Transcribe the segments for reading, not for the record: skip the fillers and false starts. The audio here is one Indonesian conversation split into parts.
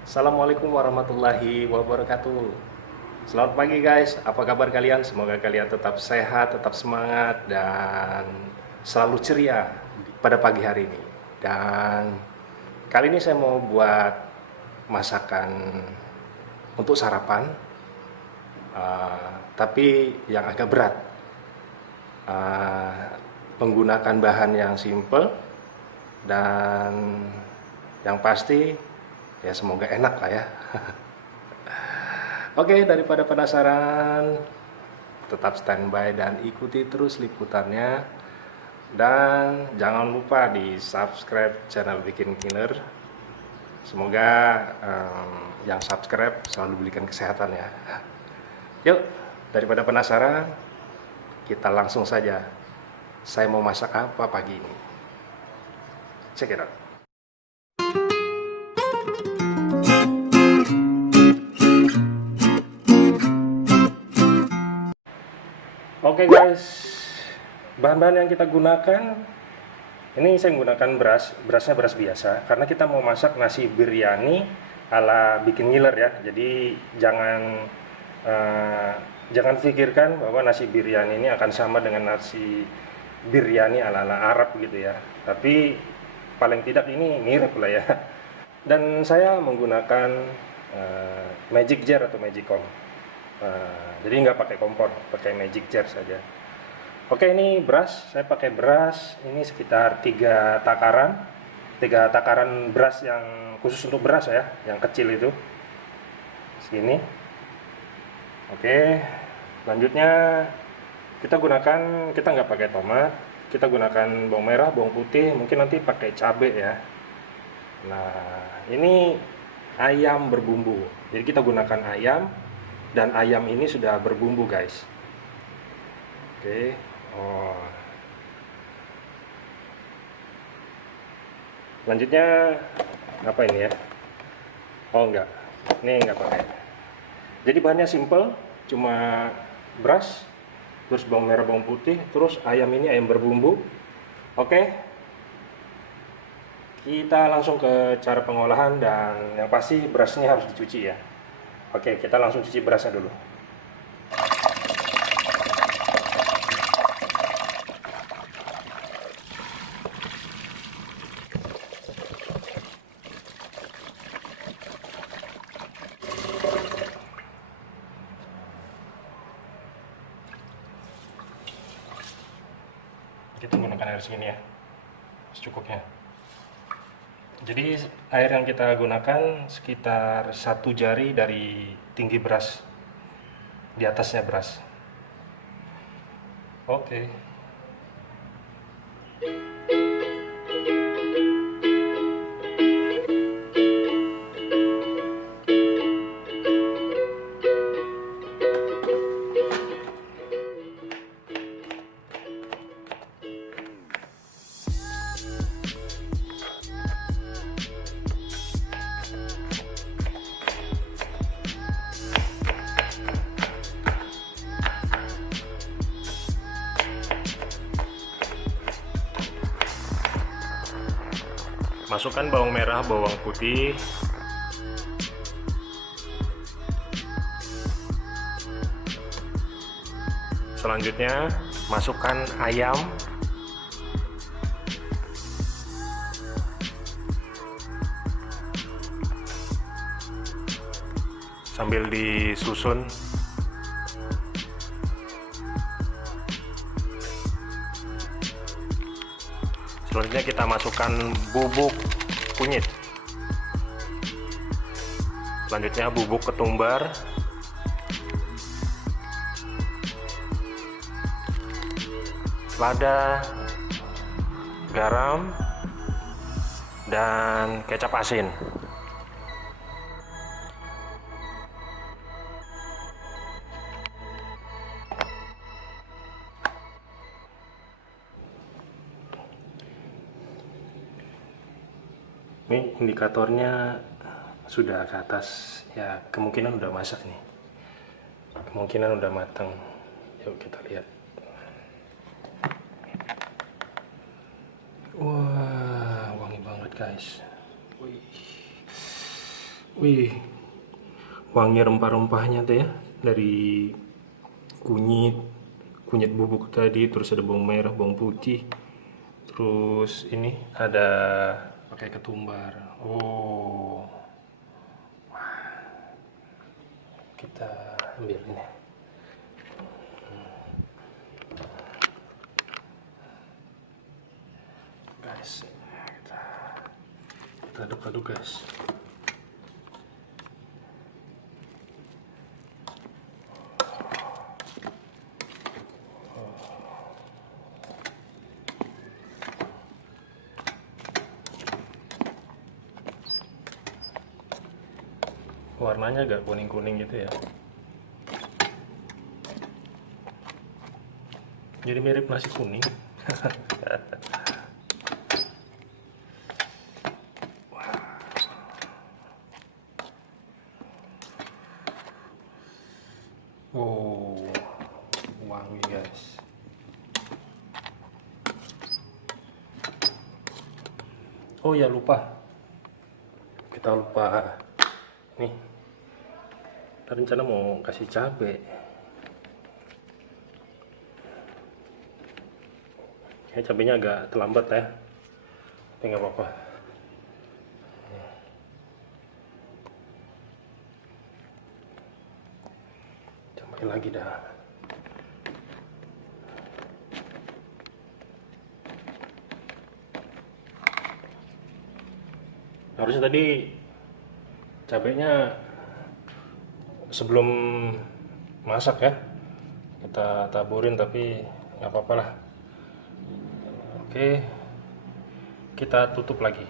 Assalamualaikum warahmatullahi wabarakatuh. Selamat pagi guys, apa kabar kalian? Semoga kalian tetap sehat, tetap semangat, dan selalu ceria pada pagi hari ini. Dan kali ini saya mau buat masakan untuk sarapan, tapi yang agak berat. Uh, Menggunakan bahan yang simple dan yang pasti ya semoga enak lah ya. Oke, daripada penasaran, tetap standby dan ikuti terus liputannya. Dan jangan lupa di subscribe channel Bikin Killer. Semoga yang subscribe selalu berikan kesehatan ya. Yuk, daripada penasaran, kita langsung saja. Saya mau masak apa pagi ini? Check it out. Oke guys, bahan-bahan yang kita gunakan, ini saya menggunakan berasnya beras biasa karena kita mau masak nasi biryani ala bikin ngiler ya. Jadi jangan pikirkan bahwa nasi biryani ini akan sama dengan nasi biryani ala Arab gitu ya. Tapi paling tidak ini mirip lah ya. Dan saya menggunakan magic jar atau magicom. Jadi nggak pakai kompor, pakai magic jar saja. Oke, ini beras, saya pakai beras ini sekitar 3 takaran beras yang khusus untuk beras ya, yang kecil itu segini. Oke, selanjutnya kita nggak pakai tomat, kita gunakan bawang merah, bawang putih, mungkin nanti pakai cabai ya. Nah, ini ayam berbumbu, jadi kita gunakan ayam. Dan ayam ini sudah berbumbu guys. Oke. Oh. Lanjutnya apa ini ya? Oh enggak, ini enggak pakai. Jadi bahannya simple, cuma beras, terus bawang merah, bawang putih, terus ayam ini ayam berbumbu. Oke. Kita langsung ke cara pengolahan, dan yang pasti berasnya harus dicuci ya. Oke, kita langsung cuci berasnya dulu. Kita menggunakan air segini ya, secukupnya. Jadi air yang kita gunakan sekitar 1 jari dari tinggi beras, di atasnya beras. Oke. Masukkan bawang merah, bawang putih, selanjutnya masukkan ayam, sambil disusun. Selanjutnya kita masukkan bubuk kunyit, selanjutnya bubuk ketumbar, lada, garam, dan kecap asin. Ini indikatornya sudah ke atas ya, kemungkinan udah masak nih, kemungkinan udah matang. Yuk kita lihat. Wah, wangi banget guys. Wih. Wih, wangi rempah-rempahnya tuh ya, dari kunyit, kunyit bubuk tadi, terus ada bawang merah, bawang putih, terus ini ada pakai ketumbar. Oh, kita ambil ini. Guys, kita aduk-aduk guys. Warnanya agak kuning-kuning gitu ya, jadi mirip nasi kuning. Oh, wangi guys. Oh ya, kita lupa nih, kita rencana mau kasih cabai. Kayak cabenya agak terlambat ya, tapi nggak apa-apa. Cabai lagi dah. Harusnya tadi cabenya sebelum masak ya kita taburin, tapi nggak apa-apa lah. Oke, kita tutup lagi.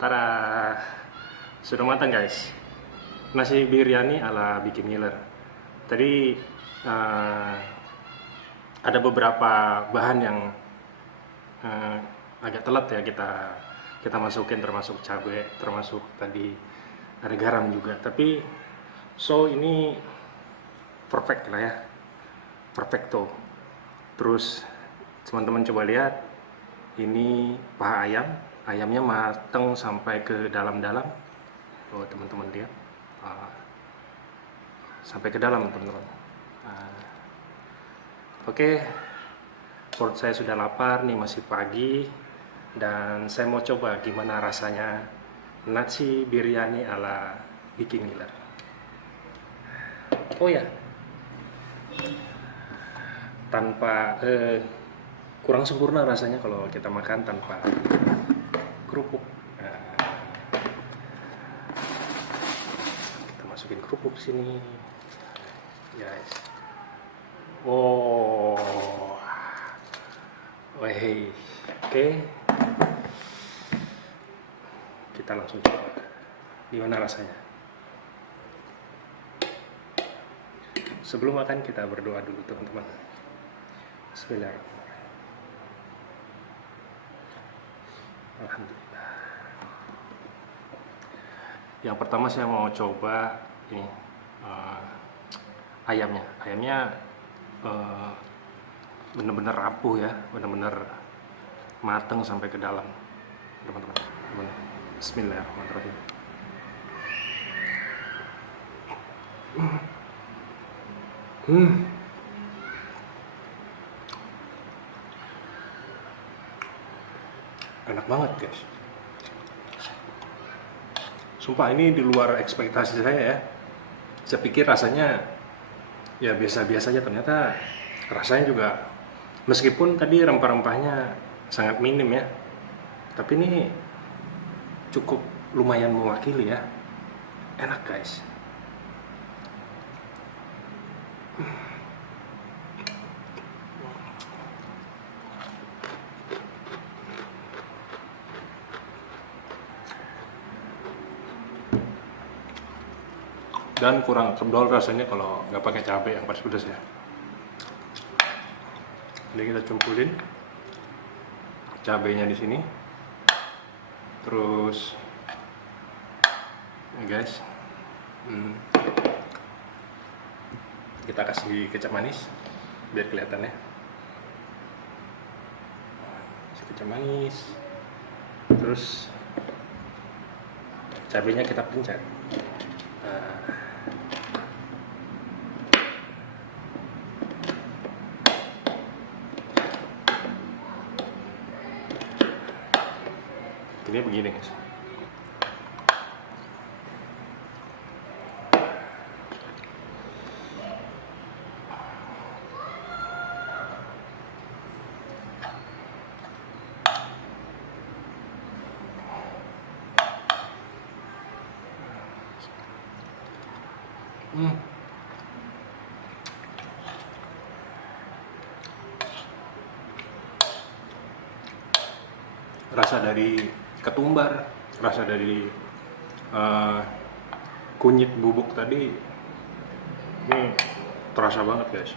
Tada, sudah matang guys. Nasi biryani ala Bikin Ngiler. Tadi ada beberapa bahan yang agak telat ya kita masukin, termasuk cabai, termasuk tadi ada garam juga. Tapi ini perfect lah ya, perfecto. Terus teman-teman coba lihat, ini paha ayam. Ayamnya mateng sampai ke dalam-dalam. Oh, teman-teman lihat, sampai ke dalam teman-teman. Oke, perut saya sudah lapar nih, masih pagi, dan saya mau coba gimana rasanya nasi biryani ala Bikin Ngiler. Oh ya, tanpa kurang sempurna rasanya kalau kita makan tanpa kerupuk. Kita masukin kerupuk sini, guys. Oh, weh, oke. Kita langsung coba. Gimana rasanya? Sebelum makan kita berdoa dulu teman-teman. Bismillahirrahmanirrahim. Alhamdulillah. Yang pertama saya mau coba ini ayamnya. Ayamnya bener-bener rapuh ya, bener-bener mateng sampai ke dalam, teman-teman. Bismillahirrahmanirrahim. Enak banget guys, sumpah ini di luar ekspektasi saya ya. Saya pikir rasanya ya biasa-biasa aja, ternyata rasanya juga, meskipun tadi rempah-rempahnya sangat minim ya, tapi ini cukup lumayan mewakili ya. Enak guys. Dan kurang kendol rasanya kalau nggak pakai cabai yang pedas-pedas ya. Jadi kita cumpurin cabainya di sini. Terus ya guys, kita kasih kecap manis biar kelihatan ya. Kasih kecap manis. Terus cabainya kita pencet. Ini begini guys. Rasa dari ketumbar, rasa dari kunyit bubuk tadi ini terasa banget guys.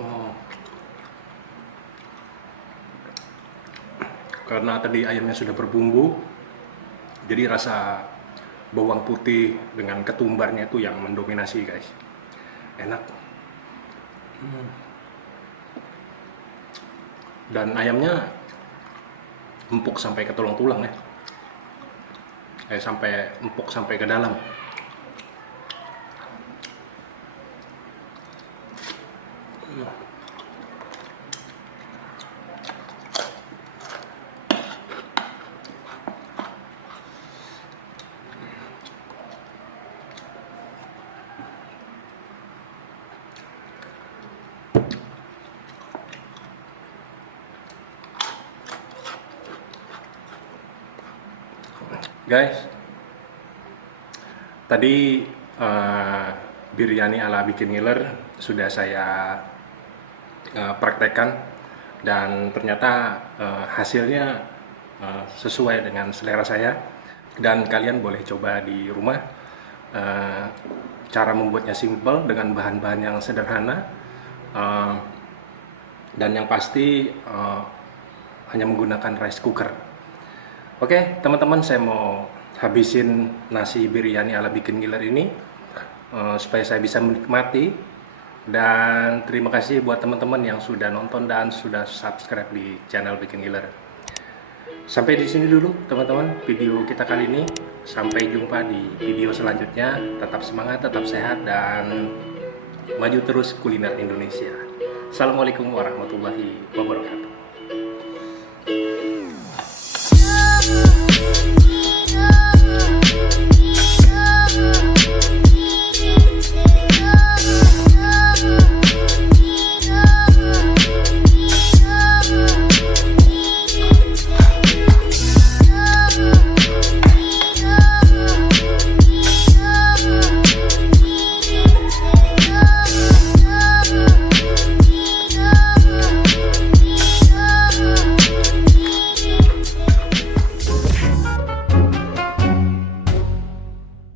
Wow. Karena tadi ayamnya sudah berbumbu, jadi rasa bawang putih dengan ketumbarnya itu yang mendominasi guys. Enak. Dan ayamnya empuk sampai ke tulang-tulang ya. Sampai empuk sampai ke dalam. Guys, tadi biryani ala Bikin Ngiler sudah saya praktekkan dan ternyata hasilnya sesuai dengan selera saya, dan kalian boleh coba di rumah. Cara membuatnya simple dengan bahan-bahan yang sederhana, dan yang pasti hanya menggunakan rice cooker. Oke teman-teman, saya mau habisin nasi biryani ala Bikin Ngiler ini supaya saya bisa menikmati. Dan terima kasih buat teman-teman yang sudah nonton dan sudah subscribe di channel Bikin Ngiler. Sampai di sini dulu teman-teman video kita kali ini. Sampai jumpa di video selanjutnya. Tetap semangat, tetap sehat, dan maju terus kuliner Indonesia. Assalamualaikum warahmatullahi wabarakatuh.